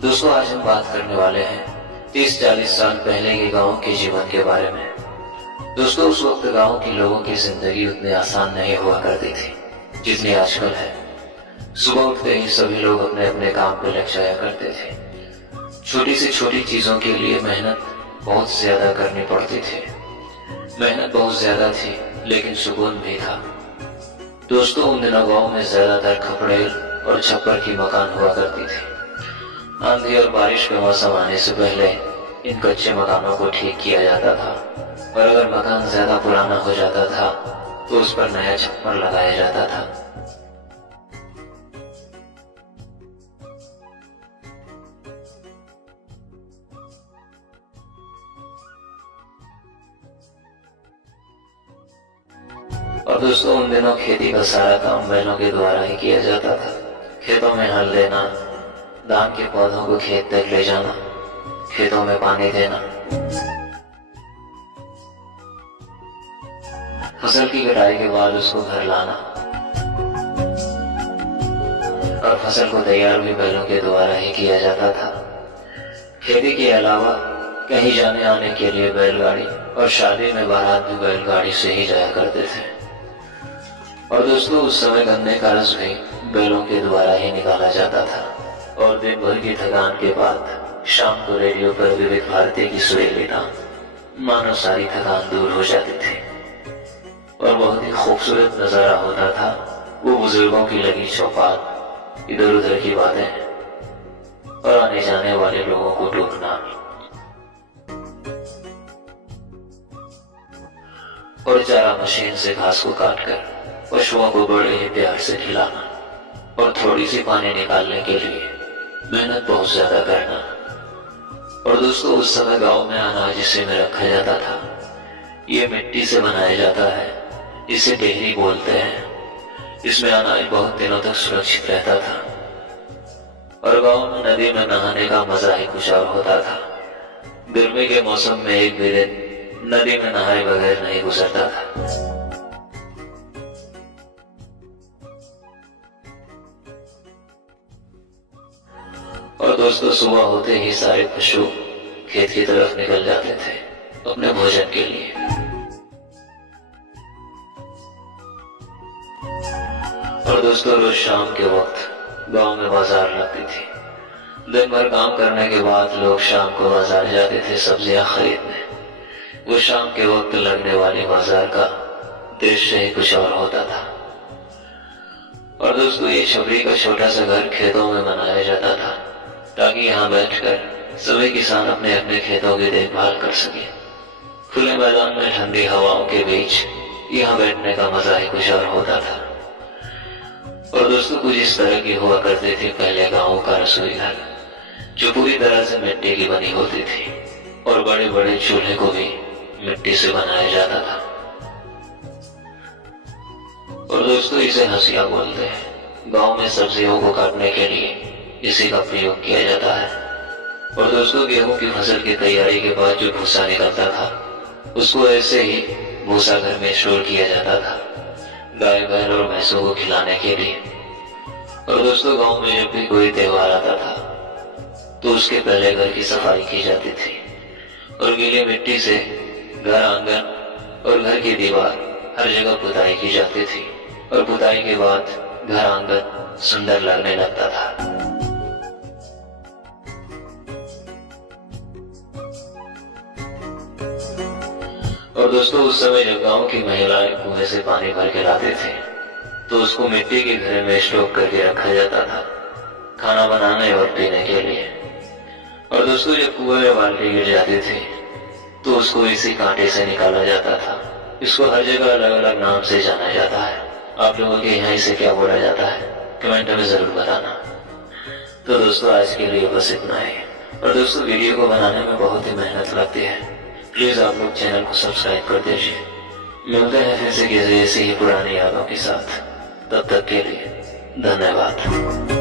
दोस्तों आज हम बात करने वाले हैं 30-40 साल पहले के गांव के जीवन के बारे में। दोस्तों उस वक्त गांव के लोगों की जिंदगी उतनी आसान नहीं हुआ करती थी जितनी आजकल है। सुबह उठते ही सभी लोग अपने अपने काम पर लग जाया करते थे। छोटी से छोटी चीजों के लिए मेहनत बहुत ज्यादा करनी पड़ती थी। मेहनत बहुत ज्यादा थी लेकिन सुकून भी था। दोस्तों उन दिनों गाँव में ज्यादातर खपड़ेल और छप्पर की मकान हुआ करती थी। आंधी और बारिश का मौसम आने से पहले इन कच्चे मकानों को ठीक किया जाता था और अगर मकान ज्यादा पुराना हो जाता था तो उस पर नया छप्पर लगाया जाता था। और दोस्तों उन दिनों खेती का सारा काम बैलों के द्वारा ही किया जाता था। खेतों में हल लेना, धान के पौधों को खेत तक ले जाना, खेतों में पानी देना, फसल की कटाई के बाद उसको घर लाना और फसल को तैयार भी बैलों के द्वारा ही किया जाता था। खेती के अलावा कहीं जाने आने के लिए बैलगाड़ी और शादी में बारात भी बैलगाड़ी से ही जाया करते थे। और दोस्तों उस समय गन्ने का रस भी बैलों के द्वारा ही निकाला जाता था। और दिन भर की थकान के बाद शाम को रेडियो पर विविध भारती की सुरीली नाम मानो सारी थकान दूर हो जाती थी और बहुत ही खूबसूरत नजारा होता था। वो बुजुर्गों की लगी चौपाल, इधर उधर की बातें और आने जाने वाले लोगों को टोकना और चारा मशीन से घास को काटकर पशुओं को बड़े ही प्यार से खिलाना और थोड़ी सी पानी निकालने के लिए मेहनत बहुत ज्यादा करना। और दोस्तों उस समय गांव में अनाज इसी में रखा जाता था। ये मिट्टी से बनाया जाता है, इसे डेहरी बोलते हैं। इसमें अनाज बहुत दिनों तक सुरक्षित रहता था और गांव में नदी में नहाने का मजा ही कुछ और होता था। गर्मी के मौसम में एक भी दिन नदी में नहाए बगैर नहीं गुजरता था। और दोस्तों सुबह होते ही सारे पशु खेत की तरफ निकल जाते थे अपने भोजन के लिए। और दोस्तों रोज शाम के वक्त गांव में बाजार लगती थी। दिन भर काम करने के बाद लोग शाम को बाजार जाते थे सब्जियां खरीदने। वो शाम के वक्त लगने वाली बाजार का दृश्य ही कुछ और होता था। और दोस्तों ये छपरी का छोटा सा घर खेतों में बनाया जाता था ताकि यहाँ बैठकर सभी किसान अपने अपने खेतों की देखभाल कर सके। खुले मैदान में ठंडी हवाओं के बीच यहाँ बैठने का मजा ही कुछ और होता था। और दोस्तों कुछ इस तरह की हुआ करती थी पहले गाँव का रसोई घर, जो पूरी तरह से मिट्टी की बनी होती थी और बड़े बड़े चूल्हे को भी मिट्टी से बनाया जाता था। और दोस्तों इसे हंसिया बोलते हैं। गांव में सब्जियों को काटने के लिए इसी का प्रयोग किया जाता है। और दोस्तों गेहूं की फसल की तैयारी के बाद जो भूसा निकलता था उसको ऐसे ही भूसा घर में स्टोर किया जाता था गाय बैल और भैंसों को खिलाने के लिए। और दोस्तों गांव में जब भी कोई त्योहार आता था तो उसके पहले घर की सफाई की जाती थी और गीली मिट्टी से घर, आंगन और घर की दीवार हर जगह पुताई की जाती थी और पुताई के बाद घर आंगन सुंदर लगने लगता था। और दोस्तों उस समय जब गांव की महिलाएं कुएं से पानी भर के लाते थे तो उसको मिट्टी के घड़े में स्टोर करके रखा जाता था खाना बनाने और पीने के लिए। और दोस्तों जब कुएं में बाल्टी गिर जाती थी तो उसको इसी कांटे से निकाला जाता था। इसको हर जगह अलग अलग नाम से जाना जाता है। आप लोगों के यहाँ इसे क्या बोला जाता है कमेंट में जरूर बताना। तो दोस्तों आज के लिए बस इतना ही। और दोस्तों वीडियो को बनाने में बहुत ही मेहनत लगती है। प्लीज आप लोग चैनल को सब्सक्राइब कर दीजिए। मिलते हैं फिर से किसी ऐसी ही पुरानी यादों के साथ। तब तक के लिए धन्यवाद।